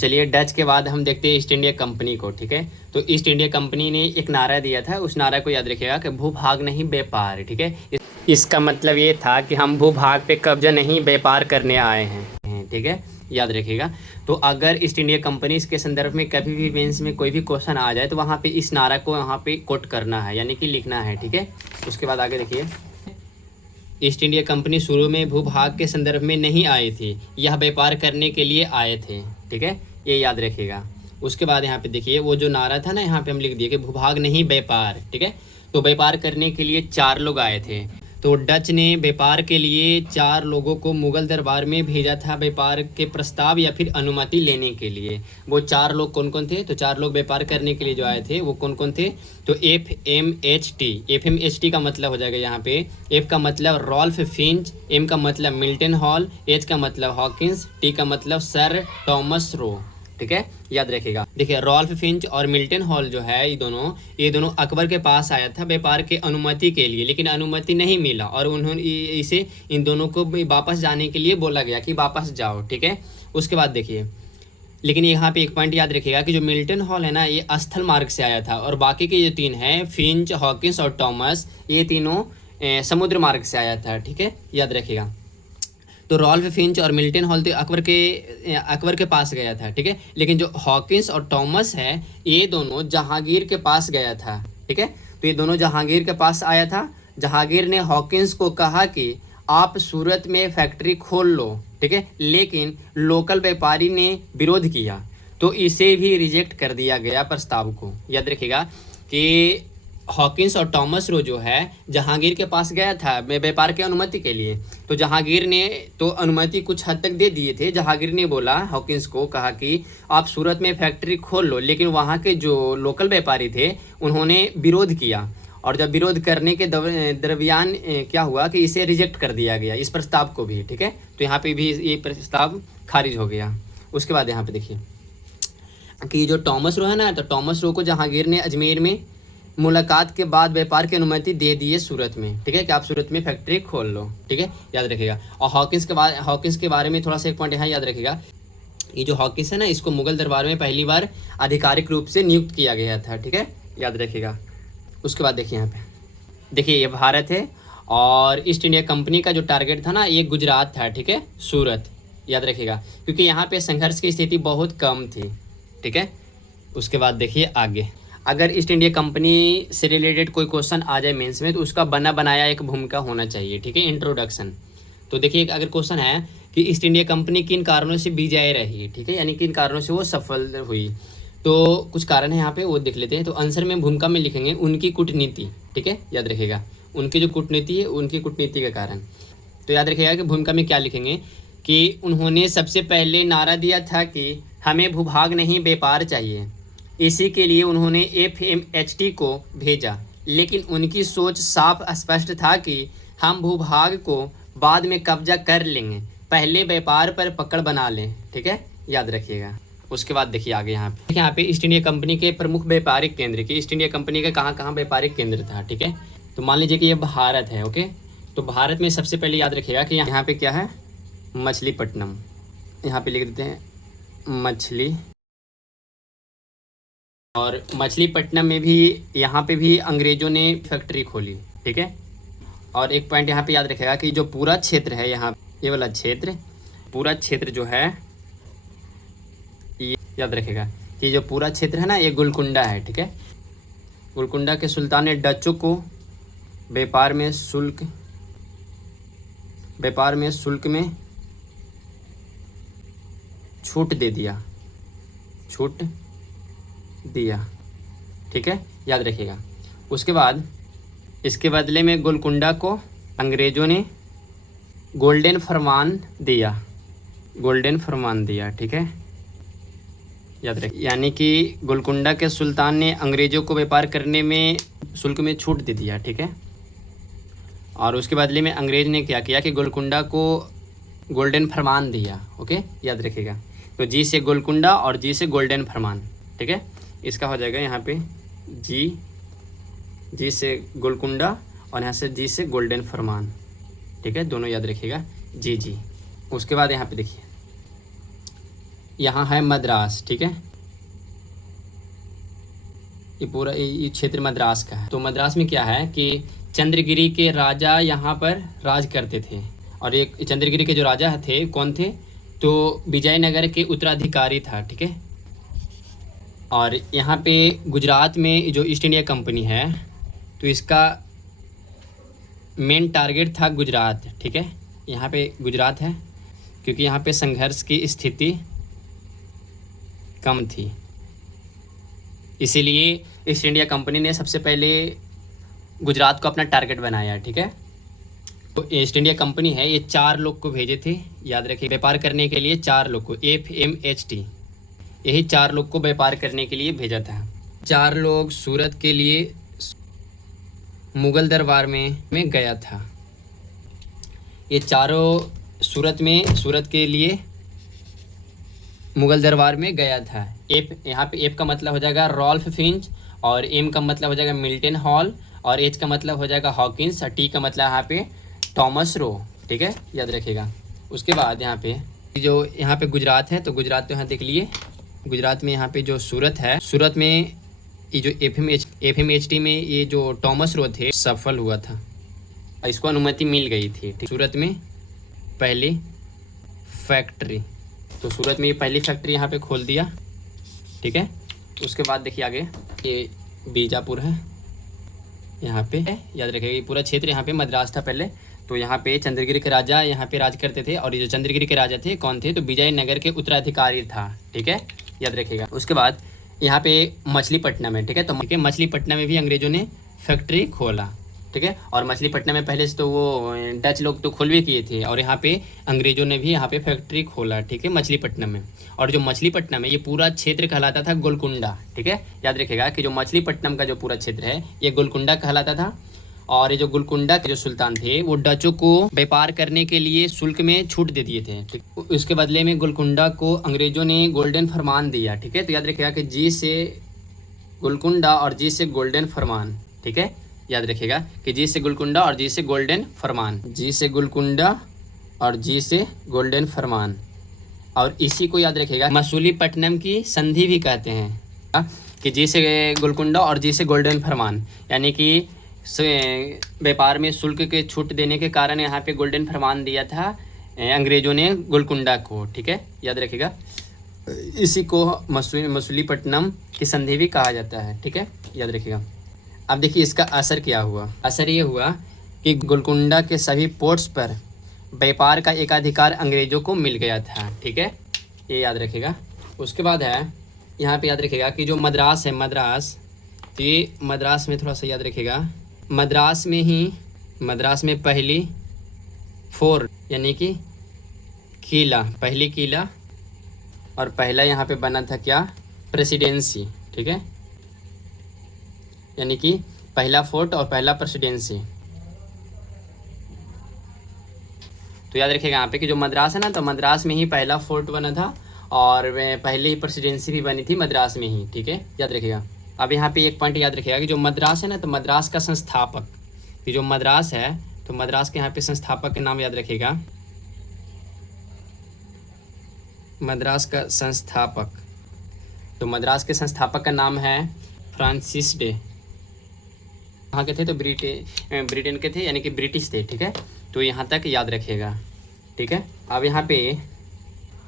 चलिए डच के बाद हम देखते हैं ईस्ट इंडिया कंपनी को। ठीक है, तो ईस्ट इंडिया कंपनी ने एक नारा दिया था, उस नारा को याद रखिएगा कि भूभाग नहीं व्यापार। ठीक है, इसका मतलब ये था कि हम भूभाग पे कब्जा नहीं व्यापार करने आए हैं। ठीक है, याद रखिएगा। तो अगर ईस्ट इंडिया कंपनी इसके संदर्भ में कभी भी मेंस में कोई भी क्वेश्चन आ जाए तो वहाँ पे इस नारा को यहाँ पे कोट करना है, यानी कि लिखना है। ठीक है, उसके बाद आगे देखिए, ईस्ट इंडिया कंपनी शुरू में भूभाग के संदर्भ में नहीं आई थी, यह व्यापार करने के लिए आए थे। ठीक है, ये याद रखिएगा। उसके बाद यहाँ पे देखिए वो जो नारा था ना, यहाँ पे हम लिख दिए कि भूभाग नहीं व्यापार। ठीक है, तो व्यापार करने के लिए 4 लोग आए थे। तो डच ने व्यापार के लिए 4 लोगों को मुगल दरबार में भेजा था व्यापार के प्रस्ताव या फिर अनुमति लेने के लिए। वो 4 लोग कौन कौन थे? तो 4 लोग व्यापार करने के लिए जो आए थे वो कौन कौन थे? तो FMHT का मतलब हो जाएगा यहाँ पे, F का मतलब रॉल्फ फिंच, M का मतलब मिल्टन हॉल, H का मतलब हॉकिंस, T का मतलब सर टॉमस रो। ठीक है, याद रखिएगा। देखिए रॉल्फ फिंच और मिल्टन हॉल जो है ये दोनों अकबर के पास आया था व्यापार के अनुमति के लिए, लेकिन अनुमति नहीं मिला और उन्होंने इसे इन दोनों को वापस जाने के लिए बोला गया कि वापस जाओ। ठीक है, उसके बाद देखिए, लेकिन यहाँ पे एक पॉइंट याद रखिएगा कि जो मिल्टन हॉल है ना, ये स्थल मार्ग से आया था और बाकी के जो 3 हैं फिंच, हॉकिंस और टॉमस, ये तीनों समुद्र मार्ग से आया था। ठीक है, याद रखिएगा। तो रॉल्फ फिंच और मिल्टन हॉल तो अकबर के पास गया था। ठीक है, लेकिन जो हॉकिंस और टॉमस है ये दोनों जहांगीर के पास गया था। ठीक है, तो ये दोनों जहांगीर के पास आया था। जहांगीर ने हॉकिंस को कहा कि आप सूरत में फैक्ट्री खोल लो। ठीक है, लेकिन लोकल व्यापारी ने विरोध किया तो इसे भी रिजेक्ट कर दिया गया प्रस्ताव को। याद रखिएगा कि हॉकिंस और टॉमस रो जो है जहांगीर के पास गया था व्यापार के अनुमति के लिए, तो जहांगीर ने तो अनुमति कुछ हद तक दे दिए थे। जहांगीर ने बोला, हॉकिंस को कहा कि आप सूरत में फैक्ट्री खोल लो, लेकिन वहाँ के जो लोकल व्यापारी थे उन्होंने विरोध किया और जब विरोध करने के दरमियान क्या हुआ कि इसे रिजेक्ट कर दिया गया, इस प्रस्ताव को भी। ठीक है, तो यहाँ पे भी ये प्रस्ताव खारिज हो गया। उसके बाद यहाँ पे देखिए कि जो टॉमस रो है ना, तो टॉमस रो को जहांगीर ने अजमेर में मुलाकात के बाद व्यापार की अनुमति दे दी है सूरत में। ठीक है, कि आप सूरत में फैक्ट्री खोल लो। ठीक है, याद रखिएगा। और हॉकिंस के बारे में थोड़ा सा एक पॉइंट यहाँ याद रखिएगा, ये जो हॉकिंस है ना, इसको मुगल दरबार में पहली बार आधिकारिक रूप से नियुक्त किया गया था। ठीक है, याद रखिएगा। उसके बाद देखिए यहाँ पे, देखिए ये भारत है और ईस्ट इंडिया कंपनी का जो टारगेट था ना, ये गुजरात था। ठीक है, सूरत, याद रखिएगा, क्योंकि यहाँ पे संघर्ष की स्थिति बहुत कम थी। ठीक है, उसके बाद देखिए आगे, अगर ईस्ट इंडिया कंपनी से रिलेटेड कोई क्वेश्चन आ जाए मेंस में तो उसका बना बनाया एक भूमिका होना चाहिए। ठीक है, इंट्रोडक्शन। तो देखिए अगर क्वेश्चन है कि ईस्ट इंडिया कंपनी किन कारणों से विजयी रही, ठीक है, यानी किन कारणों से वो सफल हुई, तो कुछ कारण है यहाँ पे, वो देख लेते हैं। तो आंसर में भूमिका में लिखेंगे उनकी कूटनीति। ठीक है, याद रखिएगा, उनकी जो कूटनीति है उनकी कूटनीति के कारण। तो याद रखिएगा कि भूमिका में क्या लिखेंगे कि उन्होंने सबसे पहले नारा दिया था कि हमें भूभाग नहीं व्यापार चाहिए। इसी के लिए उन्होंने FMHT को भेजा, लेकिन उनकी सोच साफ स्पष्ट था कि हम भूभाग को बाद में कब्जा कर लेंगे, पहले व्यापार पर पकड़ बना लें। ठीक है, याद रखिएगा। उसके बाद देखिए आगे यहाँ पे ईस्ट इंडिया कंपनी के प्रमुख व्यापारिक केंद्र की, ईस्ट इंडिया कंपनी का कहाँ कहाँ व्यापारिक केंद्र था। ठीक है, तो मान लीजिए कि ये भारत है। ओके, तो भारत में सबसे पहले याद रखिएगा कि यहाँ पे क्या है, मछलीपट्टनम। यहाँ पे लिख देते हैं मछली, और मछलीपट्टनम में भी यहाँ पे भी अंग्रेज़ों ने फैक्ट्री खोली। ठीक है, और एक पॉइंट यहाँ पे याद रखेगा कि जो पूरा क्षेत्र है, यहाँ ये वाला क्षेत्र, पूरा क्षेत्र जो है ये याद रखेगा कि जो पूरा क्षेत्र है ना, ये गोलकुंडा है। ठीक है, गोलकुंडा के सुल्तान ने डचों को व्यापार में शुल्क में छूट दिया। ठीक है, याद रखिएगा। उसके बाद इसके बदले में गोलकुंडा को अंग्रेज़ों ने गोल्डन फरमान दिया। ठीक है, याद रखिए, यानी कि गोलकुंडा के सुल्तान ने अंग्रेज़ों को व्यापार करने में शुल्क में छूट दे दिया। ठीक है, और उसके बदले में अंग्रेज़ ने क्या किया कि गोलकुंडा को गोल्डन फरमान दिया। ओके, याद रखिएगा। तो जी से गोलकुंडा और जी से गोल्डन फरमान। ठीक है, इसका हो जाएगा यहाँ पे जी से गोलकुंडा और यहाँ से जी से गोल्डन फरमान। ठीक है, दोनों याद रखिएगा, जी। उसके बाद यहाँ पे देखिए यहाँ है मद्रास, ठीक है। ये पूरा ये क्षेत्र मद्रास का है। तो मद्रास में क्या है कि चंद्रगिरी के राजा यहाँ पर राज करते थे। और एक चंद्रगिरी के जो राजा थे कौन थे, तो विजयनगर के उत्तराधिकारी था, ठीक है। और यहाँ पे गुजरात में जो ईस्ट इंडिया कंपनी है तो इसका मेन टारगेट था गुजरात, ठीक है। यहाँ पे गुजरात है क्योंकि यहाँ पे संघर्ष की स्थिति कम थी, इसीलिए ईस्ट इंडिया कंपनी ने सबसे पहले गुजरात को अपना टारगेट बनाया, ठीक है। तो ईस्ट इंडिया कंपनी है, ये 4 लोग को भेजे थे, याद रखिए, व्यापार करने के लिए 4 लोग को, FMHT, यही 4 लोग को व्यापार करने के लिए भेजा था। 4 लोग सूरत के लिए मुगल दरबार में गया था। ये चारों सूरत के लिए मुगल दरबार में गया था। यहाँ पे एफ का मतलब हो जाएगा रॉल्फ फिंच, और एम का मतलब हो जाएगा मिल्टन हॉल, और एच का मतलब हो जाएगा हॉकिंस, और टी का मतलब यहाँ पे थॉमस रो, ठीक है, याद रखिएगा। उसके बाद यहाँ पे गुजरात है, तो गुजरात तो यहाँ देख लिए। गुजरात में यहाँ पे जो सूरत है, सूरत में ये जो FMHT में ये जो थॉमस रो थे सफल हुआ था, इसको अनुमति मिल गई थी, ठीक। सूरत में पहली फैक्ट्री, तो सूरत में ये पहली फैक्ट्री यहाँ पे खोल दिया, ठीक है। उसके बाद देखिए आगे, ये बीजापुर है, यहाँ पे याद रखिएगा, ये पूरा क्षेत्र यहाँ पे मद्रास था पहले। तो यहाँ पे चंद्रगिरी के राजा यहाँ पे राज करते थे, और ये जो चंद्रगिरी के राजा थे कौन थे, तो विजयनगर के उत्तराधिकारी था, ठीक है, याद रखिएगा। उसके बाद यहाँ पे मछलीपट्टनम है, ठीक है। तो मछलीपट्टनम में भी अंग्रेजों ने फैक्ट्री खोला, ठीक है। और मछलीपट्टनम में पहले से तो वो डच लोग तो खोल भी किए थे, और यहाँ पे अंग्रेजों ने भी यहाँ पे फैक्ट्री खोला, ठीक है, मछलीपट्टनम में। और जो मछलीपट्टनम है ये पूरा क्षेत्र कहलाता था गोलकुंडा, ठीक है, याद रखिएगा कि जो मछलीपट्टनम का जो पूरा क्षेत्र है ये गोलकुंडा कहलाता था। और ये जो गोलकुंडा के जो सुल्तान थे वो डचों को व्यापार करने के लिए शुल्क में छूट दे दिए थे, ठीक। उसके बदले में गोलकुंडा को अंग्रेजों ने गोल्डन फरमान दिया, ठीक है। तो याद रखिएगा कि जी से गोलकुंडा और जी से गोल्डन फरमान, ठीक है, याद रखिएगा कि जी से गोलकुंडा और जी से गोल्डन फरमान, जी से गोलकुंडा और जी से गोल्डन फरमान। और इसी को याद रखिएगा मसूलीपट्टनम की संधि भी कहते हैं, कि जी से गोलकुंडा और जी से गोल्डन फरमान, यानी कि व्यापार में शुल्क के छूट देने के कारण यहाँ पे गोल्डन फरमान दिया था अंग्रेजों ने गोलकुंडा को, ठीक है, याद रखिएगा। इसी को मसूलीपट्टनम की संधि भी कहा जाता है, ठीक है, याद रखिएगा। अब देखिए इसका असर क्या हुआ। असर ये हुआ कि गोलकुंडा के सभी पोर्ट्स पर व्यापार का एकाधिकार अंग्रेजों को मिल गया था, ठीक है, ये याद रखिएगा। उसके बाद है यहाँ पे याद रखिएगा कि जो मद्रास है, मद्रास, तो ये मद्रास में थोड़ा सा याद रखिएगा, मद्रास में पहली फोर्ट यानी कि किला, पहली किला, और पहला यहाँ पे बना था क्या, प्रेसिडेंसी, ठीक है, यानी कि पहला फोर्ट और पहला प्रेसिडेंसी। तो याद रखिएगा यहाँ पे कि जो मद्रास है ना, तो मद्रास में ही पहला फोर्ट बना था, और पहले ही प्रेसिडेंसी भी बनी थी मद्रास में ही, ठीक है, याद रखिएगा। अब यहाँ पे एक पॉइंट याद रखिएगा कि जो मद्रास है ना, तो मद्रास का संस्थापक, कि जो मद्रास है तो मद्रास के यहाँ पे संस्थापक का नाम याद रखिएगा, मद्रास का संस्थापक, तो मद्रास के संस्थापक का नाम है फ्रांसिस डे। कहाँ के थे, तो ब्रिटेन के थे, यानी कि ब्रिटिश थे, ठीक है। तो यहाँ तक याद रखिएगा, ठीक है। अब यहाँ पे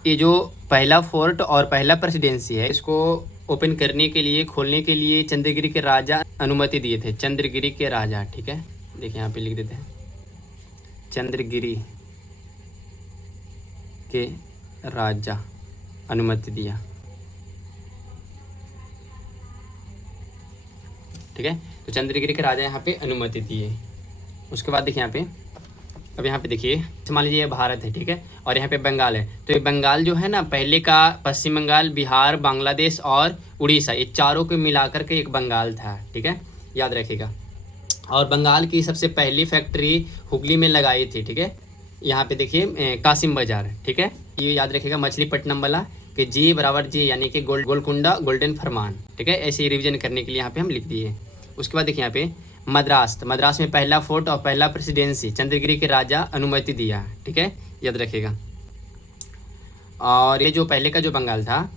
ये जो पहला फोर्ट और पहला प्रेसिडेंसी है, इसको ओपन करने के लिए, खोलने के लिए चंद्रगिरी के राजा अनुमति दिए थे, चंद्रगिरी के राजा, ठीक है। देखिए यहाँ पे लिख देते हैं, चंद्रगिरी के राजा अनुमति दिया, ठीक है। तो चंद्रगिरी के राजा यहाँ पे अनुमति दिए। उसके बाद देखिए यहाँ पे, अब यहाँ पे देखिए, मान लीजिए ये भारत है, ठीक है, और यहाँ पे बंगाल है। तो ये बंगाल जो है ना, पहले का पश्चिम बंगाल, बिहार, बांग्लादेश और उड़ीसा, ये चारों को मिलाकर के एक बंगाल था, ठीक है, याद रखिएगा। और बंगाल की सबसे पहली फैक्ट्री हुगली में लगाई थी, ठीक है। यहाँ पे देखिए कासिम बाजार, ठीक है, ये याद रखिएगा मछलीपट्टनम वाला, कि जी बराबर जी, यानी कि गोलकुंडा गोल्डन फरमान, ठीक है, ऐसे रिविजन करने के लिए यहाँ पे हम लिख दिए। उसके बाद देखिए यहाँ पे मद्रास, तो मद्रास में पहला फोर्ट और पहला प्रेसिडेंसी चंद्रगिरी के राजा अनुमति दिया, ठीक है, याद रखिएगा। और ये जो पहले का जो बंगाल था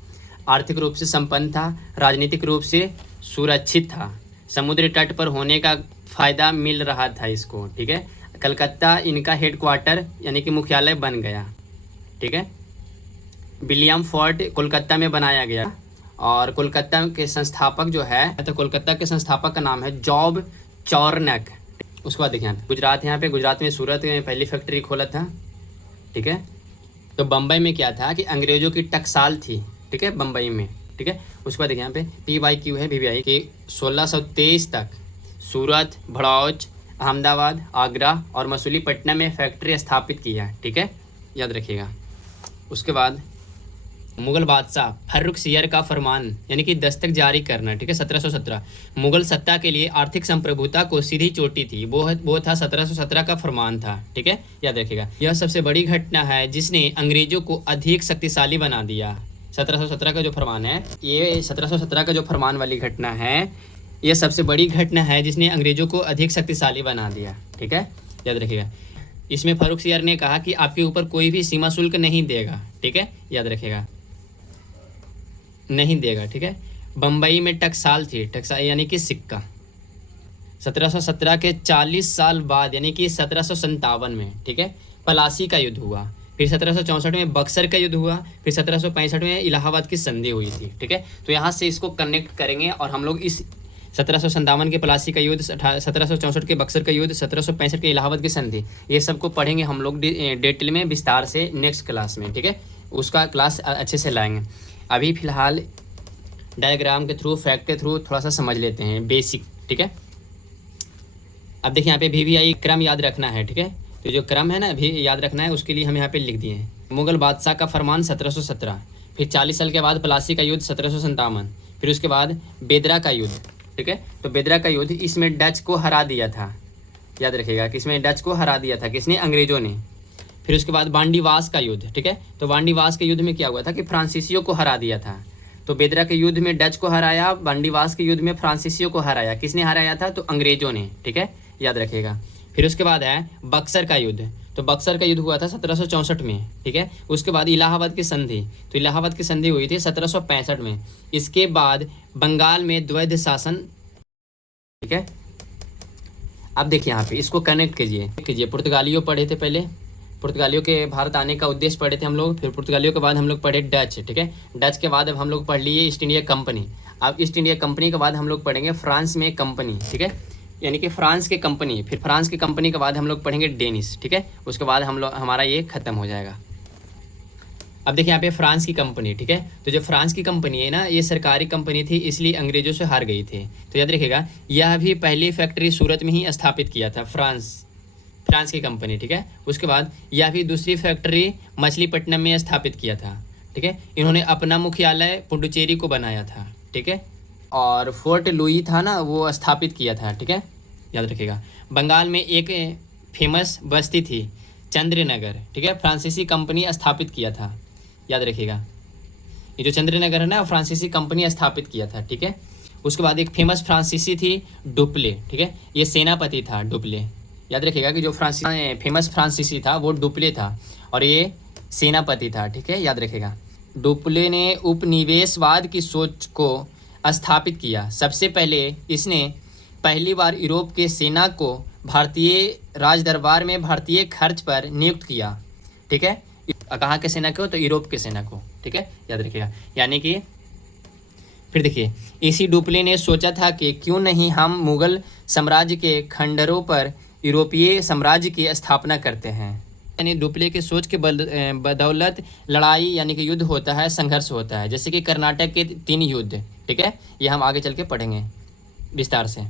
आर्थिक रूप से संपन्न था, राजनीतिक रूप से सुरक्षित था, समुद्री तट पर होने का फ़ायदा मिल रहा था इसको, ठीक है। कलकत्ता इनका हेडक्वार्टर यानी कि मुख्यालय बन गया, ठीक है। विलियम फोर्ट कोलकाता में बनाया गया और कोलकाता के संस्थापक जो है, तो कोलकाता के संस्थापक का नाम है जॉब चॉर्नक। उसके बाद देखिए यहाँ पे गुजरात, यहाँ पे गुजरात में सूरत में पहली फैक्ट्री खोला था, ठीक है। तो बम्बई में क्या था कि अंग्रेज़ों की टकसाल थी, ठीक है, बम्बई में, ठीक है। उसके बाद देखिए यहाँ पे PYQ है BBI कि 1623 तक सूरत, भड़ौच, अहमदाबाद, आगरा और मसूलीपट्टनम में फैक्ट्री स्थापित किया, ठीक है, याद रखिएगा। उसके बाद मुग़ल बादशाह फर्रुखसियर का फरमान यानी कि दस्तक जारी करना, ठीक है, 1717। मुग़ल सत्ता के लिए आर्थिक संप्रभुता को सीधी चोटी थी, वो था 1717 का फरमान था, ठीक है, याद रखिएगा। यह सबसे बड़ी घटना है जिसने अंग्रेज़ों को अधिक शक्तिशाली बना दिया। 1717 का जो फरमान है, ये 1717 का जो फरमान वाली घटना है, यह सबसे बड़ी घटना है जिसने अंग्रेज़ों को अधिक शक्तिशाली बना दिया, ठीक है, याद रखिएगा। इसमें फर्रुखसियर ने कहा कि आपके ऊपर कोई भी सीमा शुल्क नहीं देगा, ठीक है, याद रखिएगा, नहीं देगा, ठीक है। बम्बई में टकसाल थी, टकसाल यानी कि सिक्का। 1717 के 40 साल बाद यानी कि 1757 में, ठीक है, पलासी का युद्ध हुआ। फिर 1764 में बक्सर का युद्ध हुआ। फिर 1765 में इलाहाबाद की संधि हुई थी, ठीक है। तो यहाँ से इसको कनेक्ट करेंगे और हम लोग इस 1757 के पलासी का युद्ध, 1764 के बक्सर का युद्ध, 1765 के इलाहाबाद की संधि, ये सबको पढ़ेंगे हम लोग डिटेल में विस्तार से नेक्स्ट क्लास में, ठीक है। उसका क्लास अच्छे से लाएंगे। अभी फ़िलहाल डायग्राम के थ्रू, फैक्ट के थ्रू थोड़ा सा समझ लेते हैं बेसिक, ठीक है। अब देखिए यहाँ पे VVI क्रम याद रखना है, ठीक है। तो जो क्रम है ना भी याद रखना है, उसके लिए हम यहाँ पे लिख दिए हैं। मुग़ल बादशाह का फरमान 1717, फिर 40 साल के बाद पलासी का युद्ध 1757, फिर उसके बाद बेदरा का युद्ध, ठीक है। तो बेदरा का युद्ध, इसमें डच को हरा दिया था, याद रखिएगा कि इसमें डच को हरा दिया था, किसने? अंग्रेज़ों ने। फिर उसके बाद बांडीवास का युद्ध, ठीक है। तो बांडीवास के युद्ध में क्या हुआ था कि फ्रांसीसियों को हरा दिया था। तो बेदरा के युद्ध में डच को हराया, बांडीवास के युद्ध में फ्रांसीसियों को हराया। किसने हराया था? तो अंग्रेज़ों ने, ठीक है, याद रखिएगा। फिर उसके बाद है बक्सर का युद्ध। तो बक्सर का युद्ध हुआ था 1764 में, ठीक है। उसके बाद इलाहाबाद की संधि, तो इलाहाबाद की संधि हुई थी 1765 में। इसके बाद बंगाल में द्वैध शासन, ठीक है। अब देखिए यहाँ पे इसको कनेक्ट कीजिए। पुर्तगालियों पढ़े थे पहले, पुर्तगालियों के भारत आने का उद्देश्य पढ़े थे हम लोग। फिर पुर्तगालियों के बाद हम लोग पढ़े डच, ठीक है। डच के बाद अब हम लोग पढ़ लिए ईस्ट इंडिया कंपनी। अब ईस्ट इंडिया कंपनी के बाद हम लोग पढ़ेंगे फ्रांस में कंपनी, ठीक है, यानी कि फ्रांस की कंपनी। फिर फ्रांस की कंपनी के बाद हम लोग पढ़ेंगे डेनिश, ठीक है। उसके बाद हम लोग हमारा ये खत्म हो जाएगा। अब देखिए यहाँ पे फ्रांस की कंपनी, ठीक है। तो जो फ्रांस की कंपनी है ना, ये सरकारी कंपनी थी, इसलिए अंग्रेज़ों से हार गई थी। तो याद रखिएगा, यह भी पहली फैक्ट्री सूरत में ही स्थापित किया था, फ्रांस की कंपनी, ठीक है। उसके बाद यह भी दूसरी फैक्ट्री मछलीपट्टनम में स्थापित किया था, ठीक है। इन्होंने अपना मुख्यालय पुडुचेरी को बनाया था, ठीक है। और फोर्ट लुई था ना, वो स्थापित किया था, ठीक है, याद रखिएगा। बंगाल में एक फेमस बस्ती थी चंद्रनगर, ठीक है, फ्रांसीसी कंपनी स्थापित किया था, याद रखिएगा। ये जो चंद्रनगर है ना, फ्रांसीसी कंपनी स्थापित किया था, ठीक है। उसके बाद एक फेमस फ्रांसीसी थी डुप्ले, ठीक है, ये सेनापति था डुप्ले, याद रखिएगा कि जो फेमस फ्रांसीसी था वो डुप्ले था और ये सेनापति था, ठीक है, याद रखिएगा। डुप्ले ने उपनिवेशवाद की सोच को स्थापित किया। सबसे पहले इसने पहली बार यूरोप के सेना को भारतीय राजदरबार में भारतीय खर्च पर नियुक्त किया, ठीक है। कहाँ के सेना को? तो यूरोप के सेना को, ठीक है, याद रखिएगा। यानी कि फिर देखिए, इसी डुप्ले ने सोचा था कि क्यों नहीं हम मुग़ल साम्राज्य के खंडरों पर यूरोपीय साम्राज्य की स्थापना करते हैं। यानी डुप्ले के सोच के बदौलत लड़ाई यानी कि युद्ध होता है, संघर्ष होता है, जैसे कि कर्नाटक के 3 युद्ध, ठीक है, ये हम आगे चल के पढ़ेंगे विस्तार से।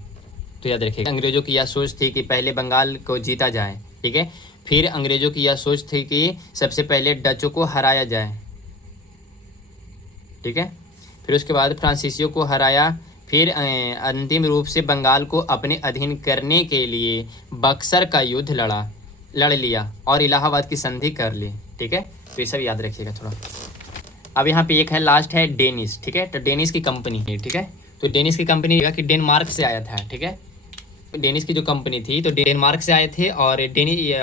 तो याद रखिएगा, अंग्रेज़ों की यह सोच थी कि पहले बंगाल को जीता जाए, ठीक है। फिर अंग्रेज़ों की यह सोच थी कि सबसे पहले डचों को हराया जाए, ठीक है। फिर उसके बाद फ्रांसीसियों को हराया। फिर अंतिम रूप से बंगाल को अपने अधीन करने के लिए बक्सर का युद्ध लड़ लिया और इलाहाबाद की संधि कर ली, ठीक है। तो ये सब याद रखिएगा थोड़ा। अब यहाँ पे एक है लास्ट है डेनिश, ठीक है। तो डेनिश की कंपनी है, ठीक है। तो डेनिश की कंपनी कि डेनमार्क से आया था, ठीक है। डेनिस की जो कंपनी थी तो डेनमार्क से आए थे और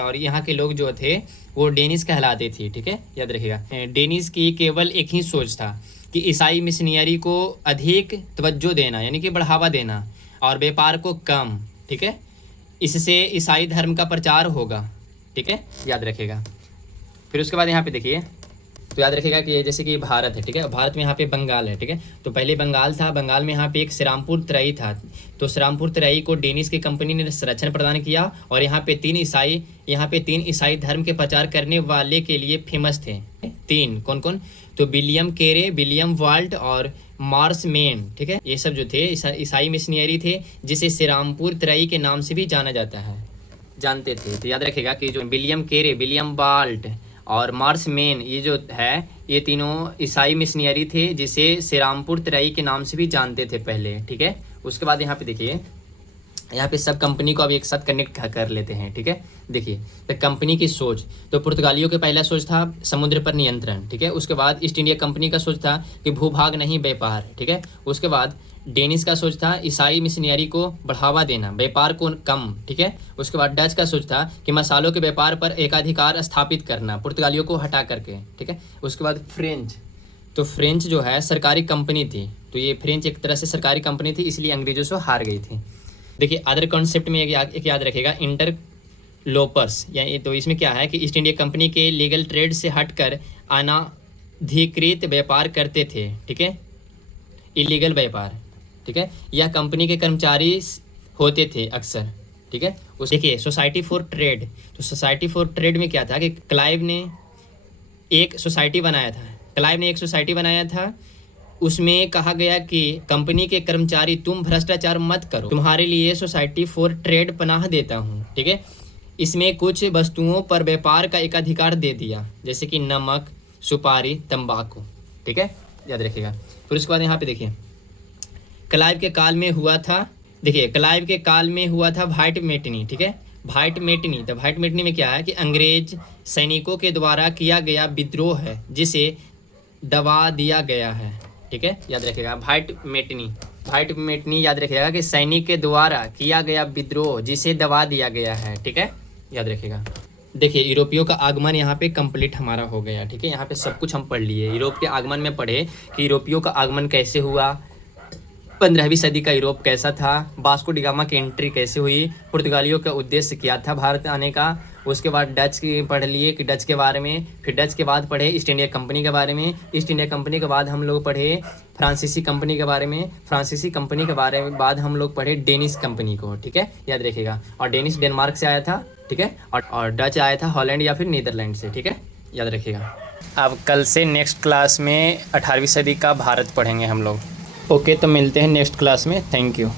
और यहाँ के लोग जो थे वो डेनिस कहलाते थे, ठीक है, याद रखिएगा। डेनिस की केवल एक ही सोच था कि ईसाई मिशनरी को अधिक तवज्जो देना, यानी कि बढ़ावा देना, और व्यापार को कम, ठीक है, इससे ईसाई धर्म का प्रचार होगा, ठीक है, याद रखिएगा। फिर उसके बाद यहाँ पे देखिए, तो याद रखिएगा कि जैसे कि भारत है, ठीक है, भारत में यहाँ पे बंगाल है, ठीक है, तो पहले बंगाल था, बंगाल में यहाँ पे एक श्रीरामपुर तराई था, तो श्रीरामपुर तराई को डेनिस की कंपनी ने संरक्षण प्रदान किया और यहाँ पे तीन ईसाई धर्म के प्रचार करने वाले के लिए फेमस थे। तीन कौन कौन? तो विलियम केरे, विलियम वाल्ट और मार्स मेन, ठीक है, ये सब जो थे ईसाई मिशनरी थे, जिसे श्रीरामपुर तराई के नाम से भी जाना जाता है, जानते थे। तो याद रखिएगा कि जो विलियम केरे, विलियम वाल्ट और मार्स मेन, ये जो है ये तीनों ईसाई मिशनरी थे, जिसे श्रीरामपुर तराई के नाम से भी जानते थे पहले, ठीक है। उसके बाद यहाँ पे देखिए, यहाँ पे सब कंपनी को अब एक साथ कनेक्ट कर लेते हैं, ठीक है। देखिए तो कंपनी की सोच, तो पुर्तगालियों का पहला सोच था समुद्र पर नियंत्रण, ठीक है। उसके बाद ईस्ट इंडिया कंपनी का सोच था कि भूभाग नहीं व्यापार, ठीक है। उसके बाद डेनिस का सोच था ईसाई मिशनरी को बढ़ावा देना, व्यापार को कम, ठीक है। उसके बाद डच का सोच था कि मसालों के व्यापार पर एकाधिकार स्थापित करना, पुर्तगालियों को हटा करके, ठीक है। उसके बाद फ्रेंच, तो फ्रेंच जो है सरकारी कंपनी थी, तो ये फ्रेंच एक तरह से सरकारी कंपनी थी, इसलिए अंग्रेजों से हार गई थी। देखिए अदर कॉन्सेप्ट में एक याद रखेगा, इंटरलोपर्स, यानी तो इसमें क्या है कि ईस्ट इंडिया कंपनी के लीगल ट्रेड से हटकर अनाधिकृत व्यापार करते थे, ठीक है, इलीगल व्यापार, ठीक है, यह कंपनी के कर्मचारी होते थे अक्सर, ठीक है। उस देखिए सोसाइटी फॉर ट्रेड, तो सोसाइटी फॉर ट्रेड में क्या था कि क्लाइव ने एक सोसाइटी बनाया था, उसमें कहा गया कि कंपनी के कर्मचारी तुम भ्रष्टाचार मत करो, तुम्हारे लिए सोसाइटी फॉर ट्रेड पनाह देता हूँ, ठीक है। इसमें कुछ वस्तुओं पर व्यापार का एकाधिकार दे दिया, जैसे कि नमक, सुपारी, तंबाकू, ठीक है, याद रखिएगा। फिर उसके बाद यहाँ पे देखिए क्लाइव के काल में हुआ था व्हाइट मेटनी, ठीक है, व्हाइट मेटनी। तो व्हाइट मेटनी में क्या है कि अंग्रेज सैनिकों के द्वारा किया गया विद्रोह है, जिसे दबा दिया गया है, ठीक है, याद रखिएगा। व्हाइट मेटनी याद रखिएगा कि सैनिक के द्वारा किया गया विद्रोह जिसे दबा दिया गया है, ठीक है, याद रखिएगा। देखिए यूरोपियों का आगमन यहाँ पे कंप्लीट हमारा हो गया, ठीक है, यहाँ पे सब कुछ हम पढ़ लिए। यूरोप के आगमन में पढ़े कि यूरोपियों का आगमन कैसे हुआ, 15वीं सदी का यूरोप कैसा था, वास्को डी गामा की एंट्री कैसे हुई, पुर्तगालियों का उद्देश्य क्या था भारत आने का। उसके बाद डच की पढ़ लिए कि डच के बारे में, फिर डच के बाद पढ़े ईस्ट इंडिया कंपनी के बारे में, ईस्ट इंडिया कंपनी के बाद हम लोग पढ़े फ्रांसीसी कंपनी के बारे में, फ्रांसीसी कंपनी के बारे में बाद हम लोग पढ़े डेनिस कंपनी को, ठीक है, याद रखिएगा। और डेनिस डेनमार्क से आया था, ठीक है, और डच आया था हॉलैंड या फिर नीदरलैंड से, ठीक है, याद रखिएगा। अब कल से नेक्स्ट क्लास में 18वीं सदी का भारत पढ़ेंगे हम लोग। ओके, तो मिलते हैं नेक्स्ट क्लास में। Thank you.